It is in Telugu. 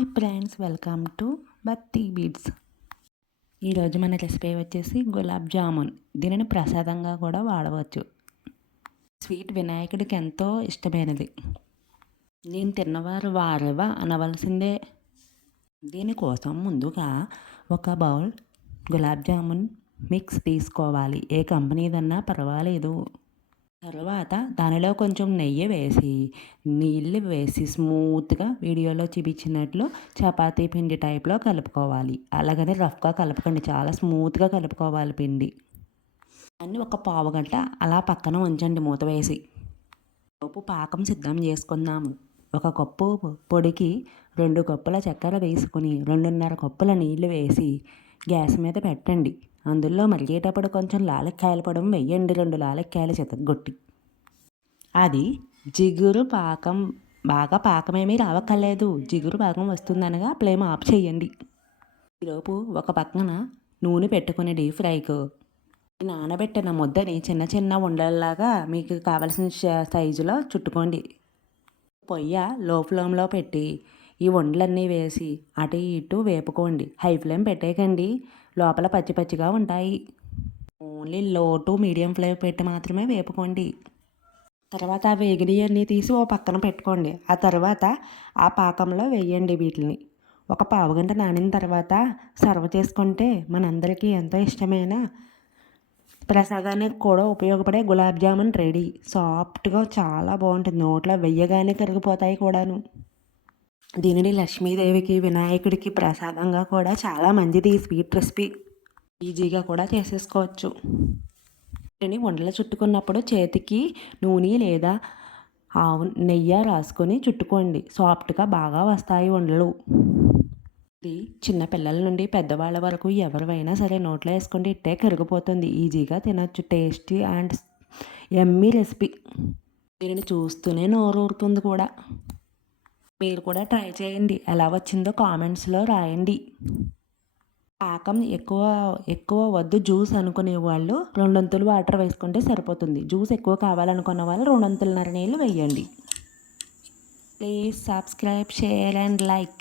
Hi friends, welcome to Batti Beats. ఈరోజు మన రెసిపీ వచ్చేసి గులాబ్ జామున్. దీనిని ప్రసాదంగా కూడా వాడవచ్చు. స్వీట్ వినాయకుడికి ఎంతో ఇష్టమైనది. దీన్ని తిన్నవారు వారవా అనవలసిందే. దీనికోసం ముందుగా ఒక బౌల్ గులాబ్ జామున్ మిక్స్ తీసుకోవాలి. ఏ కంపెనీదన్నా పర్వాలేదు. తర్వాత దానిలో కొంచెం నెయ్యి వేసి నీళ్ళు వేసి స్మూత్గా వీడియోలో చూపించినట్లు చపాతీ పిండి టైప్లో కలుపుకోవాలి. అలాగని రఫ్గా కలపకండి, చాలా స్మూత్గా కలుపుకోవాలి పిండి. అన్నీ ఒక పావు గంట అలా పక్కన ఉంచండి మూత వేసి. లోపు పాకం సిద్ధం చేసుకుందాము. ఒక కప్పు పొడికి 2 కప్పుల చక్కెర వేసుకుని 2.5 కప్పుల నీళ్లు వేసి గ్యాస్ మీద పెట్టండి. అందులో మరిగేటప్పుడు కొంచెం లాలక్కాయల పొడి వెయ్యండి, 2 లాలక్కాయలు చితగ్గొట్టి. అది జిగురు పాకం, బాగా పాకమేమీ రావక్కర్లేదు. జిగురు పాకం వస్తుందనగా ఫ్లేమ్ ఆఫ్ చేయండి. ఈలోపు ఒక పక్కన నూనె పెట్టుకుని డీప్ ఫ్రైకు నానబెట్టిన ముద్దని చిన్న చిన్న ఉండల్లాగా మీకు కావలసిన సైజులో చుట్టుకోండి. పొయ్య లో ఫ్లేమ్లో పెట్టి ఈ ఉండలన్నీ వేసి అటు ఇటు వేపుకోండి. హై ఫ్లేమ్ పెట్టేయకండి, లోపల పచ్చి పచ్చిగా ఉంటాయి. ఓన్లీ లో టు మీడియం ఫ్లేమ్ పెట్టి మాత్రమే వేపుకోండి. తర్వాత ఆ వేగినవన్నీ తీసి ఓ పక్కన పెట్టుకోండి. ఆ తర్వాత ఆ పాకంలో వేయండి వీటిని. ఒక పావుగంట నానిన తర్వాత సర్వ్ చేసుకుంటే మనందరికీ ఎంతో ఇష్టమైన ప్రసాదానికి కూడా ఉపయోగపడే గులాబ్ జామున్ రెడీ. సాఫ్ట్గా చాలా బాగుంటుంది, నోట్లో వెయ్యగానే కరిగిపోతాయి కూడాను. దీనిని లక్ష్మీదేవికి, వినాయకుడికి ప్రసాదంగా కూడా చాలా మంచిది. ఈ స్వీట్ రెసిపీ ఈజీగా కూడా చేసేసుకోవచ్చు. వీటిని ఉండలు చుట్టుకున్నప్పుడు చేతికి నూనె లేదా ఆవు నెయ్యి రాసుకొని చుట్టుకోండి. సాఫ్ట్గా బాగా వస్తాయి ఉండలు. ఇది చిన్న పిల్లల నుండి పెద్దవాళ్ళ వరకు ఎవరివైనా సరే నోట్లో వేసుకుంటే ఇట్టే కరిగిపోతుంది. ఈజీగా తినొచ్చు. Tasty and yummy recipe. దీనిని చూస్తూనే నోరు ఊరుతుంది కూడా. మీరు కూడా ట్రై చేయండి. ఎలా వచ్చిందో కామెంట్స్లో రాయండి. పాకం ఎక్కువ వద్దు జ్యూస్ అనుకునే వాళ్ళు 2 వంతులు వాటర్ వేసుకుంటే సరిపోతుంది. జ్యూస్ ఎక్కువ కావాలనుకున్న వాళ్ళు 2 వంతులన్నర నీళ్ళు వేయండి. Please subscribe, share and like.